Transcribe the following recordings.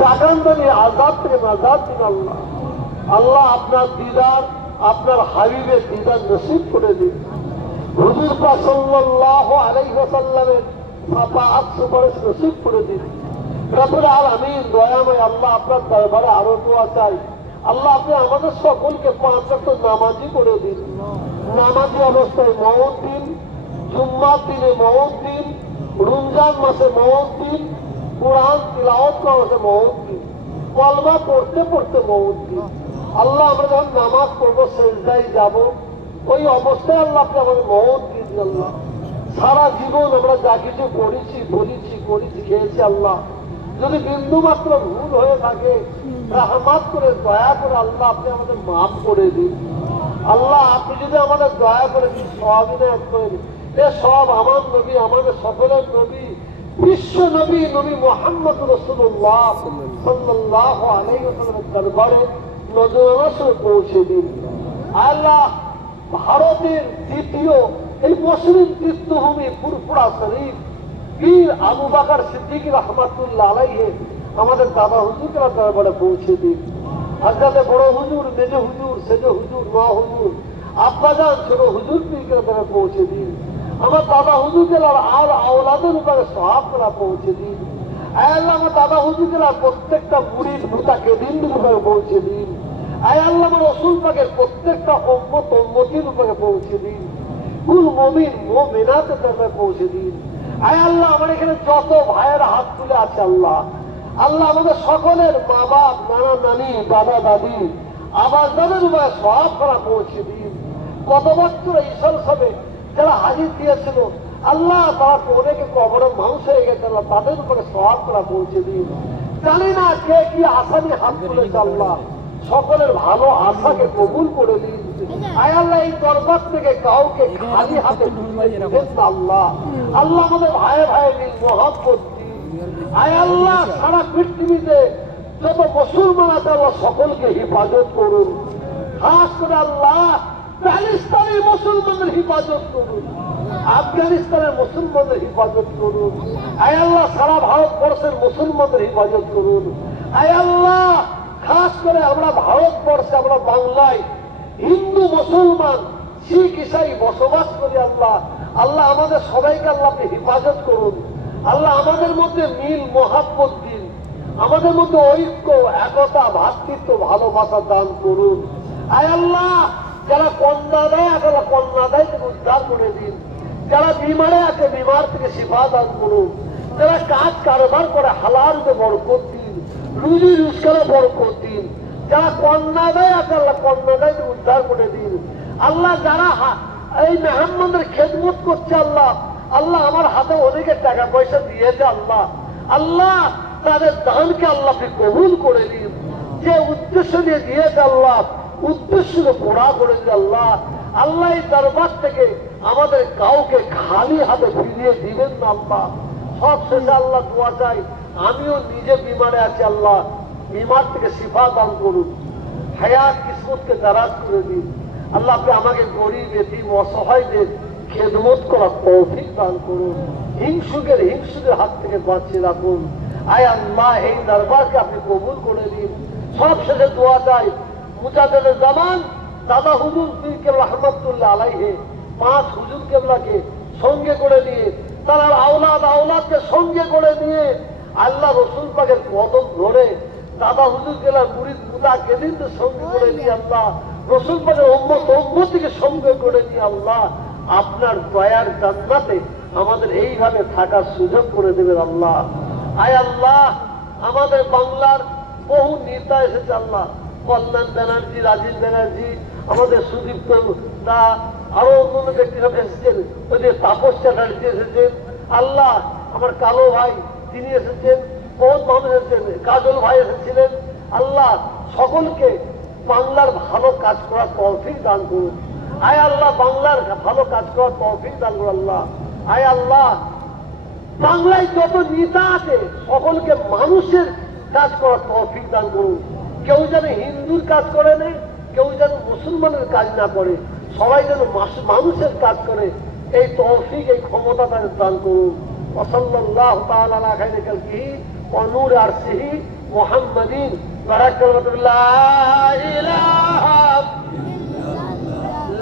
জাহান্নামী আযাব থেকে নাজাত দিন আল্লাহ। আল্লাহ আপনার দিদার, আপনার হাবিবের দিদার নসিব করে দিন। হুজুর পাক সাল্লাল্লাহু আলাইহি ওয়াসাল্লামের শাফাআত সুপারিশ নসিব করে দিন। রব্বুল আলামিন দয়াময় আল্লাহ, আপনার দরবারে আরো দোয়া চাই। আল্লাহ আপনি আমাদের সকলকে 5 ওয়াক্ত নামাজি করে দিন। নামাজি অবস্থায় মওত দিন, জুম্মার দিনে মওত দিন, রমজান মাসে মওত দিন, কোরআন তিলাওয়াত করতে মওত দিন, কলমা পড়তে পড়তে মওত দিন। আল্লাহ আমরা যখন নামাজ পড়বো, সেজদায় যাব, ওই অবস্থায় আল্লাহ আপনি আমাদের মওত দিয়ে দিন। আল্লাহ সারা জীবন আমরা যা কিছু পড়েছি, বলেছি, করেছি, খেয়েছি, আল্লাহ যদি বিন্দু মাত্র ভুল হয়ে থাকে, রহমত করে দয়া করে আল্লাহ আপনি আমাদের মাফ করে দিন। আল্লাহ আপনি যদি আমাদের দয়া করে দিন, সব ইনায়াত করে দিন। এ সব আমার নবী, আমাদের সকলের নবী, বিশ্ব নবী, নবী মুহাম্মদ রাসূলুল্লাহ সাল্লাল্লাহু আলাইহি ওয়াসাল্লামের দরবারে নজর পৌঁছে দিন। আল্লাহ ভারতের দ্বিতীয় এই মুসলিম তীর্থভূমি ফুরফুরা শরীফ, পীর আবু বকর সিদ্দিক রাহমাতুল্লাহ আলাইহি আমাদের দাদা হুজুরকে দরবারে পৌঁছে দিন। হযরত বড় হুজুর, মেজ হুজুর, সেজ হুজুর, মা হুজুর, আব্বাজান, ছোট হুজুর পীরকে দরবারে পৌঁছে দিন। আমার দাদা হুজুরকে আর আওলাদের উপরে সওয়াব করা পৌঁছে দিন। আল্লাহ আমার দাদা হুজুরকে প্রত্যেকটা মুরিদ মুতাকিদিনের উপরে পৌঁছে দিন। আল্লাহ আমার রাসূল পাকের প্রত্যেকটা উম্মত উম্মতির উপরে পৌঁছে দিন। কুল মুমিন মুমিনাতের দরবারে পৌঁছে দিন। আল্লাহ আমার এখানে যত ভাইয়েরা হাত তুলে আছে, আল্লাহ আল্লাহ আমাদের সকলের মা বাপ, নানা নানি, দাদা দাদি, আবার তাদের উপরে সওয়াব করা পৌঁছে দিন। গত বছর ঈশান সবে যারা হাজির দিয়েছিল, আল্লাহ তারা অনেকে কবরে মানুষ হয়ে গেছে, আল্লাহ তাদের উপরে সওয়াব করা পৌঁছে দিন। জানি না কে কি আশা নিয়ে হাত তুলেছে, আল্লাহ সকলের ভালো আশাকে কবুল করে দিন। আল্লাহ এই দরবার থেকে কাউকে খালি হাতে আল্লাহ আল্লাহ আমাদের ভাইয়ে ভাইয়ে মিল মহব্বত দিন। আল্লাহ সারা পৃথিবীতে যত মুসলমান আছে, আল্লাহ সকলকে হেফাজত করুন। খাস করে আল্লাহ প্যালেস্তাইনের মুসলমানদের হেফাজত করুন, আফগানিস্তানের মুসলমানদের হেফাজত করুন। আল্লাহ সারা ভারতবর্ষের মুসলমানদের হেফাজত করুন। আল্লাহ খাস করে আমরা ভারতবর্ষে, আমরা বাংলায় হিন্দু, মুসলমান, শিখ, ইসাই বসবাস করি। আল্লাহ আল্লাহ আমাদের সবাইকে আল্লাহ আপনি হেফাজত করুন। আল্লাহ আমাদের মধ্যে মিল মহাব্বত দিন, আমাদের মধ্যে ঐক্য, একতা, ভ্রাতৃত্ব, ভালোবাসা দান করুন। আল্লাহ যারা কন্যা দেয়, তারা কন্যা দেয় থেকে উদ্ধার করে দিন। যারা বিমারে আছে, বিমার থেকে শিফা দান করুন। যারা কাজ কারবার করে, হালালকে বরকত দিন, রুজি রোজগারে বরকত দিন। যারা কন্যা দেয় আছে, আল্লাহ কন্যা দেয় থেকে উদ্ধার করে দিন। আল্লাহ যারা এই মেহমানদের খেদমত করছে, আল্লাহ আল্লাহ আমার হাতে অনেকে টাকা পয়সা দিয়েছে, আল্লাহ আল্লাহ তাদের দানকে আল্লাহ আপনি কবুল করে দিন। যে উদ্দেশ্য নিয়ে দিয়েছে, আল্লাহ উদ্দেশ্যকে পুরা করে দিন। আল্লাহ আল্লাহ এই দরবার থেকে আমাদের কাউকে খালি হাতে ফিরিয়ে দিবেন না। আল্লাহ সব শেষে আল্লাহ দোয়া চাই, আমিও নিজে বিমারে আছি, আল্লাহ বিমার থেকে শিফা দান করুন, হায়াত কিসমতকে দারাজ করে দিন। আল্লাহ আপনি আমাকে গরিব, এতিম, অসহায়দের খেদমত করার তৌফিক দান করুন। হিংসুকের হাত থেকে বাঁচিয়ে রাখুন। আয় আল্লাহ এই দরবারকে আপনি কবুল করে দিন। সব শেষে দোয়া চাই, মুজাদ্দিদ জামান দাদা হুজুর পীর কেবলা রহমাতুল্লাহ আলাইহি 5 হুজুর কেবলাকে সঙ্গে করে নিয়ে, তার আওলাদকে সঙ্গে করে নিয়ে আল্লাহ রসুল পাকের কদম ধরে দাদা হুজুর কেবলা মুরিদ মুতাকিদিনদের সঙ্গে করে নিয়ে, আল্লাহ রসুল পাকের উম্মতকে সঙ্গে করে নিয়ে, আল্লাহ আপনার দয়ার জান্নাতে আমাদের এইভাবে থাকার সুযোগ করে দেবেন। আল্লাহ আয় আল্লাহ আমাদের বাংলার বহু নেতা এসেছে, আল্লাহ কল্যাণ ব্যানার্জি, রাজীব ব্যানার্জি, আমাদের সুদীপ্ত দা, আরো অন্য ব্যক্তি সব এসেছেন, ওই যে তাপস চ্যাটার্জি এসেছেন, আল্লাহ আমার কালো ভাই তিনি এসেছেন, বহুত মানুষ এসেছেন, কাজল ভাই এসেছিলেন। আল্লাহ সকলকে বাংলার ভালো কাজ করার তৌফিক দান করুন। আয় আল্লাহ বাংলার ভালো কাজ করার তৌফিক দান করুন। আল্লাহ আয় আল্লাহ বাংলায় যত নেতা আছে সকলকে মানুষের কাজ করার তৌফিক দান করুন। কেউ যেন হিন্দুর কাজ করে নেই, কেউ যেন মুসলমানের কাজ না করে, সবাই যেন মানুষের কাজ করে, এই তৌফিক, এই ক্ষমতা তাদের দান করুন। ওয়া সাল্লাল্লাহু তাআলা আলা খায়রি খালকিহি ওয়া নূরি আরশিহি মুহাম্মাদিন বারাকাতুহু লা ইলাহা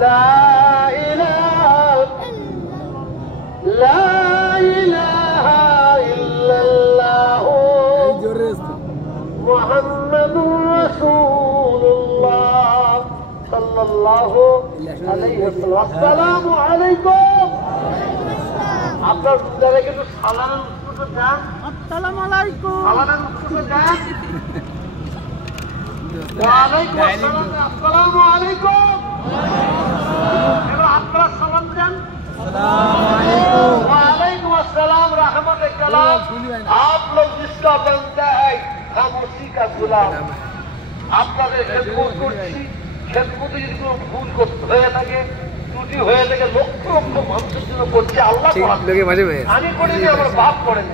লা ইলাহা লা ইলাহা ইল্লাল্লাহ মুহাম্মাদুর রাসূলুল্লাহ সাল্লাল্লাহু আলাইহি ওয়াসাল্লাম। আসসালামু আলাইকুম। আপনার যারা কিন্তু সালামের উত্তর দেন। আসসালামু আলাইকুম। সালামের উত্তর দেন। ওয়া আলাইকুম আসসালাম। আসসালামু আলাইকুম। এবার আপনারা সালাম দেন। वालेकुम अस्सलाम रहमतुल्लाह। आप लोग जिसका बनता है हम उसी का गुलाम। আপনাদের খেদমত করছি, খেদমতে যদি কোনো ভুল হয়ে থাকে, ত্রুটি হয়ে থাকে, লক্ষ লক্ষ মানুষের জন্য করছি, আল্লাহ আমি করিনি, আমার বাপ করেনি।